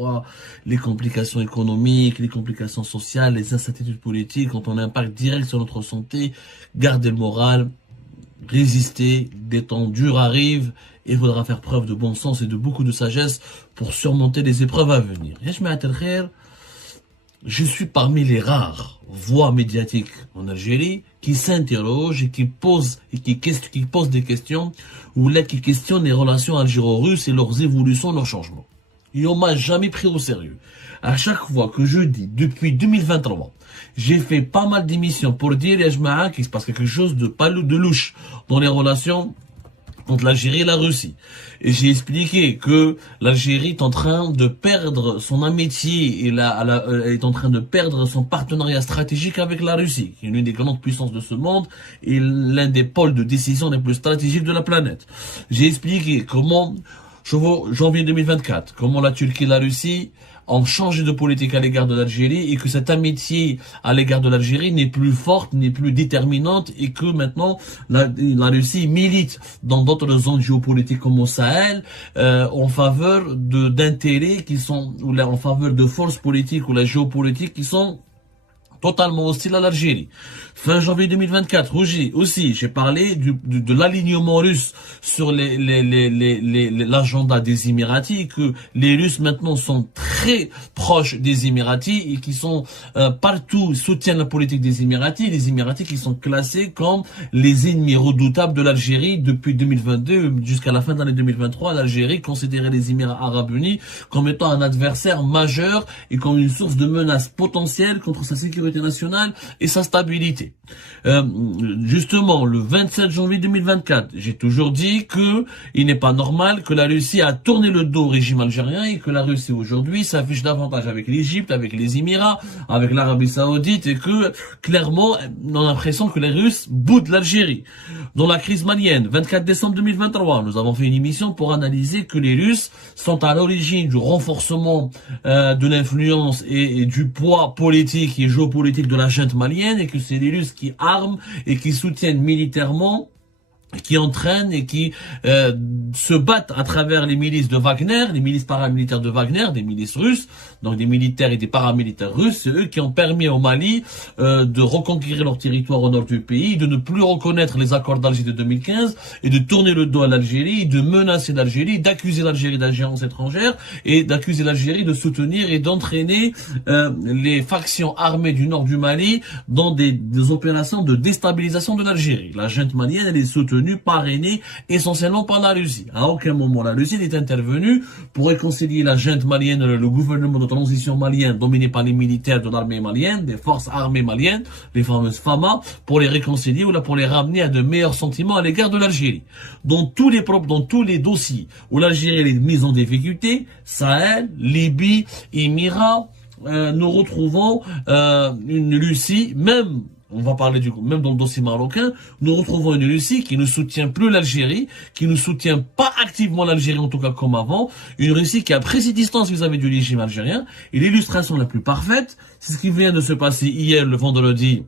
voit les complications économiques, les complications sociales, les incertitudes politiques ont un impact direct sur notre santé. Gardez le moral, résister, des temps durs arrivent, et il faudra faire preuve de bon sens et de beaucoup de sagesse pour surmonter les épreuves à venir. Je suis parmi les rares voix médiatiques en Algérie qui s'interrogent et qui posent des questions ou là qui questionnent les relations algéro-russes et leurs évolutions, leurs changements. Et on m'a jamais pris au sérieux. À chaque fois que je dis, depuis 2023, j'ai fait pas mal d'émissions pour dire, qu'il se passe quelque chose de louche dans les relations entre l'Algérie et la Russie. Et j'ai expliqué que l'Algérie est en train de perdre son amitié et est en train de perdre son partenariat stratégique avec la Russie, qui est l'une des grandes puissances de ce monde et l'un des pôles de décision les plus stratégiques de la planète. J'ai expliqué comment, janvier 2024, comment la Turquie et la Russie ont changé de politique à l'égard de l'Algérie et que cette amitié à l'égard de l'Algérie n'est plus forte, n'est plus déterminante et que maintenant la Russie milite dans d'autres zones géopolitiques comme au Sahel en faveur d'intérêts qui sont ou en faveur de forces politiques ou la géopolitique qui sont totalement hostile à l'Algérie. Fin janvier 2024, aussi, j'ai parlé de l'alignement russe sur l'agenda des Émiratis, que les Russes maintenant sont très proches des Émiratis et qui sont partout soutiennent la politique des Émiratis, les Émiratis qui sont classés comme les ennemis redoutables de l'Algérie depuis 2022 jusqu'à la fin de l'année 2023. L'Algérie considérait les Émirats Arabes Unis comme étant un adversaire majeur et comme une source de menace potentielle contre sa sécurité nationale et sa stabilité. Justement, le 27 janvier 2024, j'ai toujours dit que il n'est pas normal que la Russie a tourné le dos au régime algérien et que la Russie aujourd'hui s'affiche davantage avec l'Égypte, avec les Émirats, avec l'Arabie Saoudite et que clairement, on a l'impression que les Russes boudent l'Algérie. Dans la crise malienne, 24 décembre 2023, nous avons fait une émission pour analyser que les Russes sont à l'origine du renforcement de l'influence et du poids politique et géopolitique de la junte malienne et que c'est les Russes qui arment et qui soutiennent militairement, qui entraînent et qui se battent à travers les milices de Wagner, les milices paramilitaires de Wagner, des milices russes, donc des militaires et des paramilitaires russes, c'est eux qui ont permis au Mali de reconquérir leur territoire au nord du pays, de ne plus reconnaître les accords d'Alger de 2015 et de tourner le dos à l'Algérie, de menacer l'Algérie, d'accuser l'Algérie d'ingérence étrangère et d'accuser l'Algérie de soutenir et d'entraîner les factions armées du nord du Mali dans des opérations de déstabilisation de l'Algérie. La junte malienne, elle est soutenue, parrainée essentiellement par la Russie. À aucun moment la Russie n'est intervenue pour réconcilier la junte malienne, le gouvernement de transition malien dominé par les militaires de l'armée malienne, des forces armées maliennes, les fameuses FAMA, pour les réconcilier ou là pour les ramener à de meilleurs sentiments à l'égard de l'Algérie. Dans tous les dossiers où l'Algérie est mise en difficulté, Sahel, Libye, Émirats, nous retrouvons une Russie, même on va parler même dans le dossier marocain, nous retrouvons une Russie qui ne soutient plus l'Algérie, qui ne soutient pas activement l'Algérie, en tout cas comme avant, une Russie qui a pris ses distances vis-à-vis du régime algérien, et l'illustration la plus parfaite, c'est ce qui vient de se passer hier, le vendredi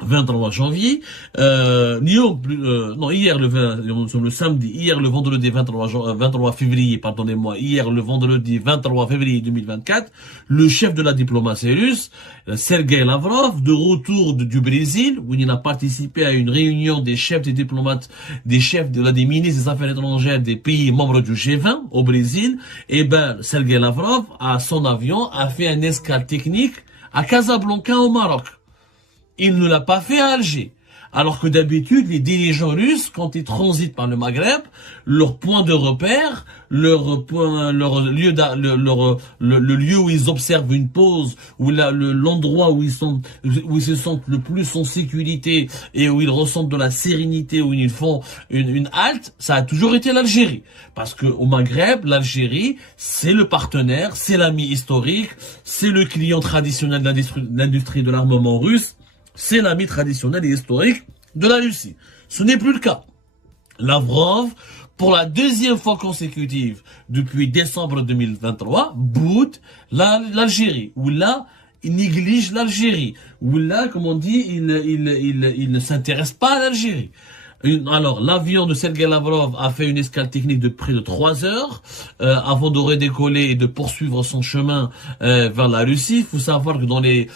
23 janvier, hier nous sommes le samedi, hier le vendredi 23 février, pardonnez-moi, hier le vendredi 23 février 2024, le chef de la diplomatie russe, Sergei Lavrov, de retour du Brésil, où il a participé à une réunion des chefs des diplomates, des chefs des ministres des Affaires étrangères des pays membres du G20 au Brésil, et Sergei Lavrov, à son avion, a fait un escale technique à Casablanca au Maroc. Il ne l'a pas fait à Alger. Alors que d'habitude, les dirigeants russes, quand ils transitent par le Maghreb, leur point de repère, le lieu où ils observent une pause, ou l'endroit où ils se sentent le plus en sécurité et où ils ressentent de la sérénité, où ils font une halte, ça a toujours été l'Algérie. Parce que au Maghreb, l'Algérie, c'est le partenaire, c'est l'ami historique, c'est le client traditionnel de l'industrie de l'armement russe, c'est l'ami traditionnel et historique de la Russie. Ce n'est plus le cas. Lavrov, pour la deuxième fois consécutive depuis décembre 2023, boude l'Algérie. Ou là, il néglige l'Algérie. Ou là, comme on dit, il ne s'intéresse pas à l'Algérie. Alors, l'avion de Sergei Lavrov a fait une escale technique de près de 3 heures avant de redécoller et de poursuivre son chemin vers la Russie. Il faut savoir que dans les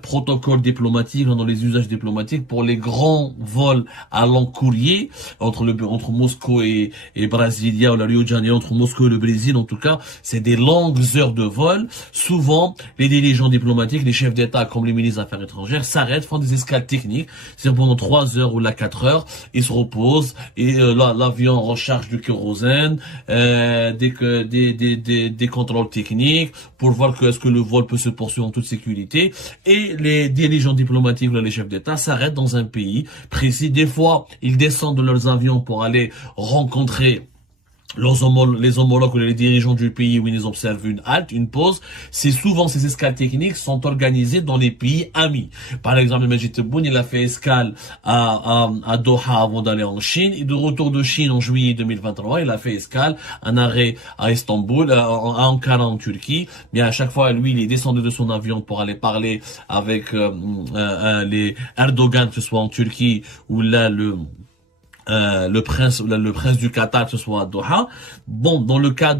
protocoles diplomatiques, dans les usages diplomatiques, pour les grands vols à long courrier entre Moscou et Brasilia ou la Rio de Janeiro, entre Moscou et le Brésil en tout cas, c'est des longues heures de vol. Souvent, les dirigeants diplomatiques, les chefs d'État comme les ministres des Affaires étrangères s'arrêtent, font des escales techniques, c'est pendant 3 heures ou là 4 heures. Il se repose et l'avion recharge du kérosène, des contrôles techniques pour voir que est-ce que le vol peut se poursuivre en toute sécurité. Et les dirigeants diplomatiques, les chefs d'État s'arrêtent dans un pays précis. Des fois, ils descendent de leurs avions pour aller rencontrer les homologues ou les dirigeants du pays où ils observent une halte, une pause. C'est souvent ces escales techniques sont organisées dans les pays amis. Par exemple, Majid Tebboune, il a fait escale à Doha avant d'aller en Chine. Et de retour de Chine en juillet 2023, il a fait escale, un arrêt à Istanbul, à Ankara en Turquie. Mais à chaque fois, lui, il est descendu de son avion pour aller parler avec les Erdogan, que ce soit en Turquie ou là le prince du Qatar, que ce soit à Doha. Bon, dans le cas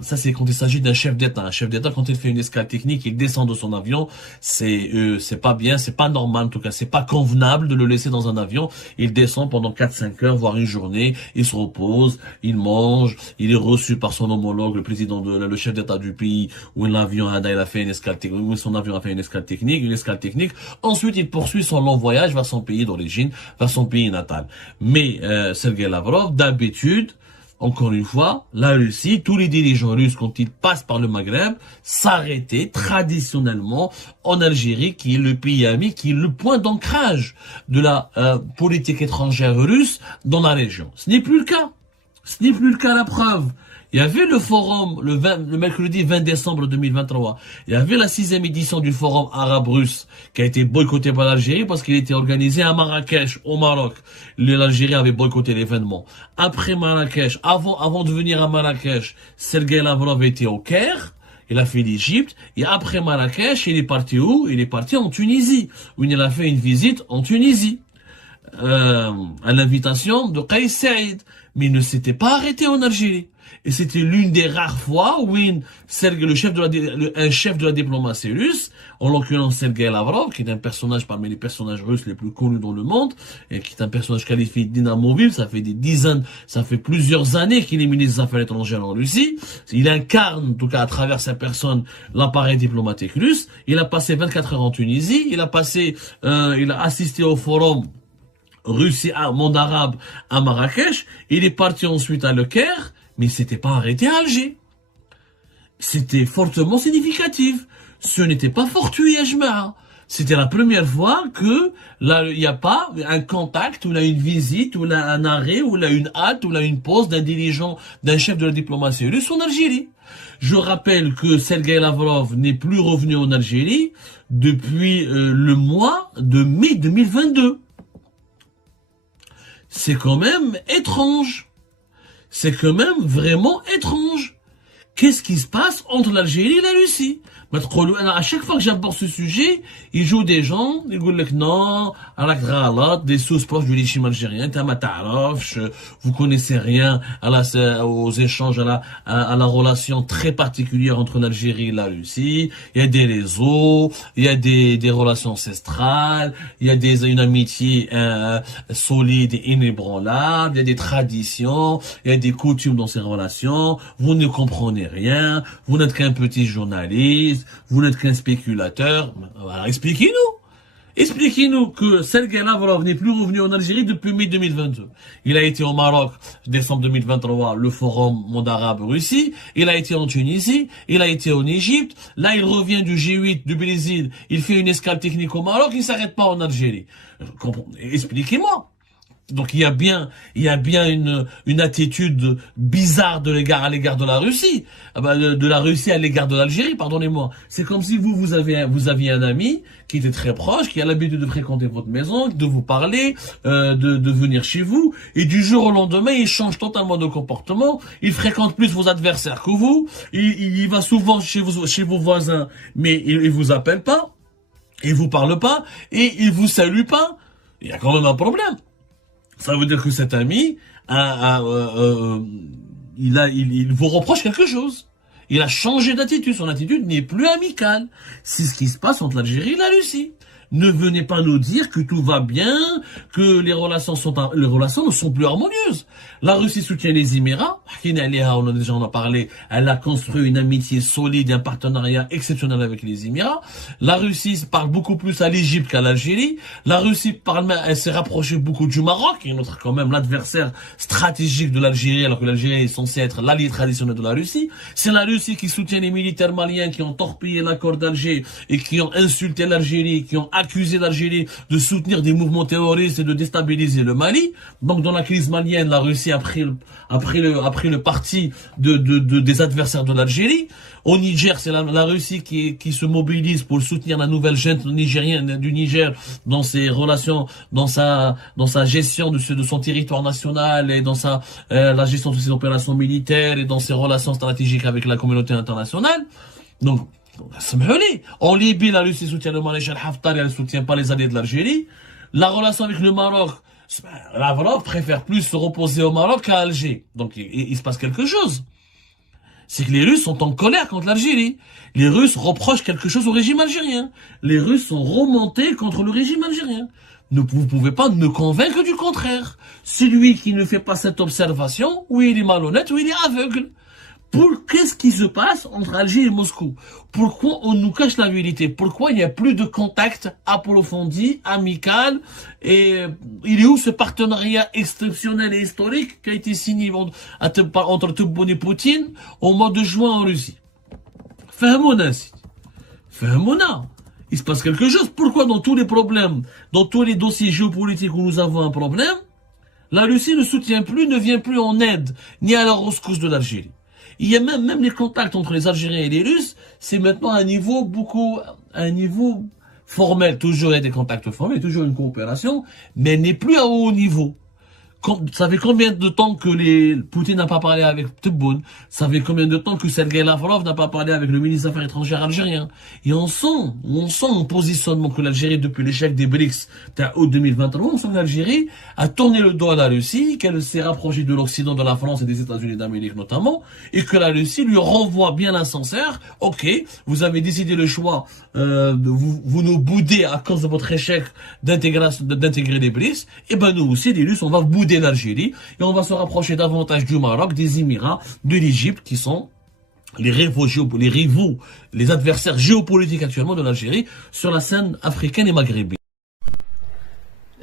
ça c'est quand il s'agit d'un chef d'État. Un chef d'État, quand il fait une escale technique, il descend de son avion, c'est pas bien, c'est pas normal en tout cas, c'est pas convenable de le laisser dans un avion. Il descend pendant 4-5 heures, voire une journée, il se repose, il mange, il est reçu par son homologue, le chef d'État du pays où l'avion il a fait une escale technique, où son avion a fait une escale technique. Ensuite, il poursuit son long voyage vers son pays d'origine, vers son pays natal. Mais Sergei Lavrov, d'habitude, encore une fois, la Russie, tous les dirigeants russes, quand ils passent par le Maghreb, s'arrêtaient traditionnellement en Algérie, qui est le pays ami, qui est le point d'ancrage de la politique étrangère russe dans la région. Ce n'est plus le cas. Ce n'est plus le cas, la preuve. Il y avait le forum le mercredi 20 décembre 2023. Il y avait la 6e édition du forum arabe-russe qui a été boycotté par l'Algérie parce qu'il était organisé à Marrakech, au Maroc. L'Algérie avait boycotté l'événement. Après Marrakech, avant de venir à Marrakech, Sergei Lavrov était au Caire. Il a fait l'Égypte. Et après Marrakech, il est parti où? Il est parti en Tunisie, où il a fait une visite en Tunisie. À l'invitation de Kais Saïd. Mais il ne s'était pas arrêté en Algérie. Et c'était l'une des rares fois où un chef de la diplomatie russe, en l'occurrence Sergei Lavrov, qui est un personnage parmi les personnages russes les plus connus dans le monde, et qui est un personnage qualifié d'inamovible, ça fait plusieurs années qu'il est ministre des Affaires étrangères en Russie. Il incarne, en tout cas à travers sa personne, l'appareil diplomatique russe. Il a passé 24 heures en Tunisie, il a assisté au forum Russie, monde arabe à Marrakech, il est parti ensuite à Le Caire, mais il s'était pas arrêté à Alger. C'était fortement significatif. Ce n'était pas fortuit à Jema'a. C'était la première fois que là, il n'y a pas un contact, ou là une visite, ou là un arrêt, ou là une halte, ou là une pause d'un dirigeant, d'un chef de la diplomatie russe en Algérie. Je rappelle que Sergei Lavrov n'est plus revenu en Algérie depuis le mois de mai 2022. C'est quand même étrange. C'est quand même vraiment étrange. Qu'est-ce qui se passe entre l'Algérie et la Russie? À chaque fois que j'aborde ce sujet, ils jouent des gens, ils disent que non, des sources proches du régime algérien, vous connaissez rien aux échanges, à la relation très particulière entre l'Algérie et la Russie. Il y a des réseaux, il y a des relations ancestrales, il y a une amitié solide et inébranlable, il y a des traditions, il y a des coutumes dans ces relations. Vous ne comprenez rien, vous n'êtes qu'un petit journaliste, vous n'êtes qu'un spéculateur. Alors, expliquez-nous que Sergei Lavrov n'est plus revenu en Algérie depuis mai 2022. Il a été au Maroc, décembre 2023, le forum monde arabe-Russie. Il a été en Tunisie. Il a été en Égypte. Là, il revient du G8 du Brésil. Il fait une escale technique au Maroc. Il ne s'arrête pas en Algérie. Expliquez-moi. Donc il y a bien une attitude bizarre à l'égard de la Russie, de la Russie à l'égard de l'Algérie, pardonnez-moi. C'est comme si vous aviez un ami qui était très proche, qui a l'habitude de fréquenter votre maison, de vous parler, de venir chez vous, et du jour au lendemain, il change totalement de comportement, il fréquente plus vos adversaires que vous, il va souvent chez vos voisins, mais il vous appelle pas, il vous parle pas, et il vous salue pas. Il y a quand même un problème. Ça veut dire que cet ami il vous reproche quelque chose. Il a changé d'attitude. Son attitude n'est plus amicale. C'est ce qui se passe entre l'Algérie et la Russie. Ne venez pas nous dire que tout va bien, que les relations ne sont plus harmonieuses. La Russie soutient les Émirats. On a déjà en parlé. Elle a construit une amitié solide et un partenariat exceptionnel avec les Émirats. La Russie parle beaucoup plus à l'Égypte qu'à l'Algérie. La Russie elle s'est rapprochée beaucoup du Maroc, qui est notre quand même l'adversaire stratégique de l'Algérie, alors que l'Algérie est censée être l'allié traditionnel de la Russie. C'est la Russie qui soutient les militaires maliens qui ont torpillé l'accord d'Alger et qui ont insulté l'Algérie, qui ont accusé l'Algérie de soutenir des mouvements terroristes et de déstabiliser le Mali. Donc dans la crise malienne, la Russie a pris le parti des adversaires de l'Algérie. Au Niger, c'est la Russie qui se mobilise pour soutenir la nouvelle junte nigérienne du Niger dans ses relations, dans sa gestion de son territoire national et dans la gestion de ses opérations militaires et dans ses relations stratégiques avec la communauté internationale. Donc, en Libye, la Russie soutient le maréchal Haftar et elle ne soutient pas les alliés de l'Algérie. La relation avec le Maroc, Lavrov préfère plus se reposer au Maroc qu'à Alger. Donc il se passe quelque chose. C'est que les Russes sont en colère contre l'Algérie. Les Russes reprochent quelque chose au régime algérien. Les Russes sont remontés contre le régime algérien. Vous ne pouvez pas me convaincre du contraire. Celui qui ne fait pas cette observation, ou il est malhonnête, ou il est aveugle. Qu'est-ce qui se passe entre Alger et Moscou? Pourquoi on nous cache la vérité? Pourquoi il n'y a plus de contact approfondi, amical? Et il est où ce partenariat exceptionnel et historique qui a été signé entre Tebboune et Poutine au mois de juin en Russie? Fahmouna. Il se passe quelque chose. Pourquoi dans tous les problèmes, dans tous les dossiers géopolitiques où nous avons un problème, la Russie ne soutient plus, ne vient plus en aide, ni à la rescousse de l'Algérie? Il y a même les contacts entre les Algériens et les Russes, c'est maintenant un niveau formel. Toujours il y a des contacts formels, toujours une coopération, mais elle n'est plus à haut niveau. Ça fait combien de temps que Poutine n'a pas parlé avec Tebboune? Ça fait combien de temps que Sergei Lavrov n'a pas parlé avec le ministre des Affaires étrangères algérien? Et on sent un positionnement que l'Algérie, depuis l'échec des BRICS, août 2023, on sent que l'Algérie a tourné le dos à la Russie, qu'elle s'est rapprochée de l'Occident, de la France et des États-Unis d'Amérique notamment, et que la Russie lui renvoie bien l'ascenseur. Ok, vous avez décidé le choix, vous nous boudez à cause de votre échec d'intégrer les BRICS, et ben nous aussi, les Russes, on va vous bouder l'Algérie et on va se rapprocher davantage du Maroc, des Émirats, de l'Égypte qui sont les rivaux, les adversaires géopolitiques actuellement de l'Algérie sur la scène africaine et maghrébine.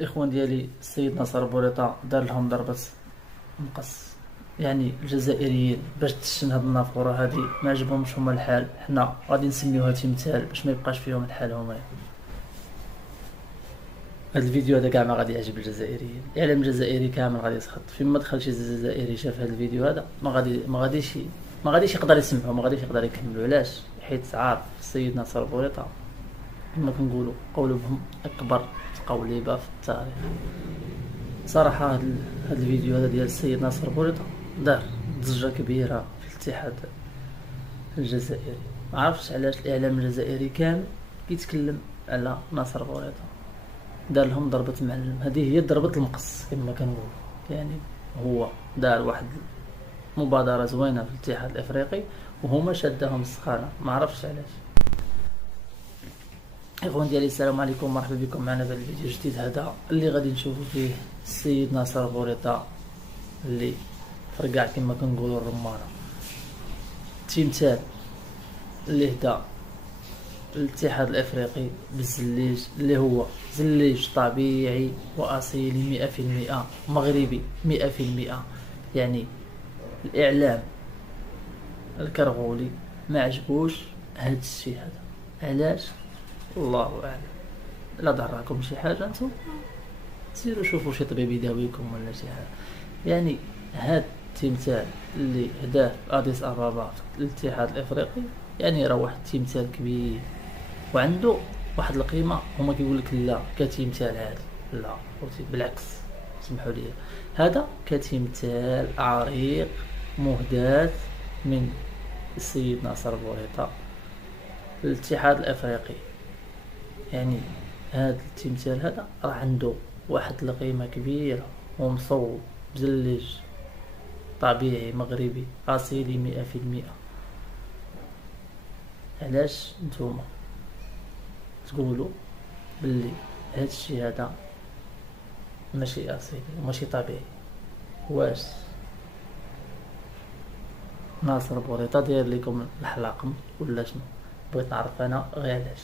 الاخوان ديالي السيد ناصر بوريطة دار لهم ضربة مقص. يعني الجزائريين باش تشن هاد النافوره هادي ما عجبهمش هما الحال، حنا غادي نسميوها تمثال باش ما يبقاش فيهم الحال هما. هاد الفيديو هذا كاع ما غادي يعجب الجزائريين، الاعلام الجزائري كامل غادي يسخط. فين ما دخل شي جزائري شاف هاد الفيديو هذا ما غاديش يقدر يسمعو، ما غاديش يقدر يكملو. علاش؟ حيت عارف السيد ناصر بوريطة كما كنقولوا قولهم اكبر تقوليبه في التاريخ. صراحه هاد الفيديو هذا ديال السيد ناصر بوريطة دار ضجه كبيره في الاتحاد الجزائري. ما عرفتش علاش الاعلام الجزائري كامل كيتكلم على ناصر بوريطة. دار لهم ضربة معلم، هذه هي ضربة المقص كما كنقول. يعني هو دار واحد مبادرة زوينة في الاتحاد الافريقي وهما شادهم السخانة، ما عرفتش علاش. اخوان ديالي السلام عليكم، مرحبا بكم معنا في الفيديو الجديد هذا اللي غادي نشوفوا فيه السيد ناصر بوريطة اللي فرقع كما كنقولوا الرمانة. تيمثال اللي هدا الاتحاد الافريقي بالزليج اللي هو زليج طبيعي واصيلي 100% مغربي 100%. يعني الاعلام الكرغولي ما عجبوش هاد الشيء هذا. علاش؟ الله اعلم. لا ضركم شي حاجه انتم سيروا شوفوا شي طبيب يداويكم ولا شي حاجه. يعني هاد التمثال اللي هداه اديس ابابا في الاتحاد الافريقي يعني راه واحد التمثال كبير وعنده واحد القيمه. هما كيقول لك لا كتمثال عادي، لا بالعكس سمحوا لي، هذا كتمثال عريق مهداة من السيد ناصر بوريطة للاتحاد الافريقي. يعني هذا التمثال هذا راه عنده واحد القيمه كبيره ومصوب مزلج طبيعي مغربي اصيلي 100%. علاش نتوما تقولوا باللي هاد الشيء هذا ماشي اصيلي وماشي طبيعي؟ واش ناصر بوريطة داير لكم الحلاقم ولا شنو؟ بغيت نعرف انا غير علاش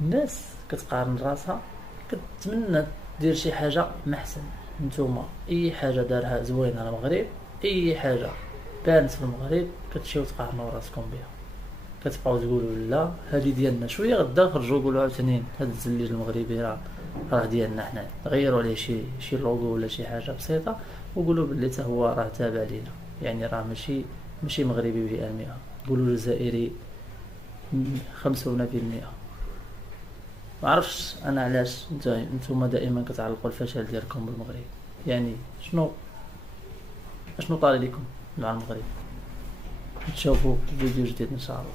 الناس كتقارن راسها، كتمنى دير شي حاجه محسن. نتوما اي حاجه دارها زوينه المغرب، اي حاجه بانت في المغرب كتمشيو تقارنوا راسكم بها، كتبقاو تقولوا لا هذه ديالنا. شويه غدا خرجوا قولوا عاوتاني هذا الزليج المغربي راه ديالنا حنا، غيروا عليه شي لوغو ولا شي حاجه بسيطه وقولوا باللي حتى هو راه تابع لينا، يعني راه ماشي مغربي 100%، قولوا جزائري 50%. ما عرفتش انا علاش نتوما دائما كتعلقوا الفشل ديالكم بالمغرب. يعني شنو طاري لكم مع المغرب؟ نتشوفوا في فيديو جديد ان شاء الله.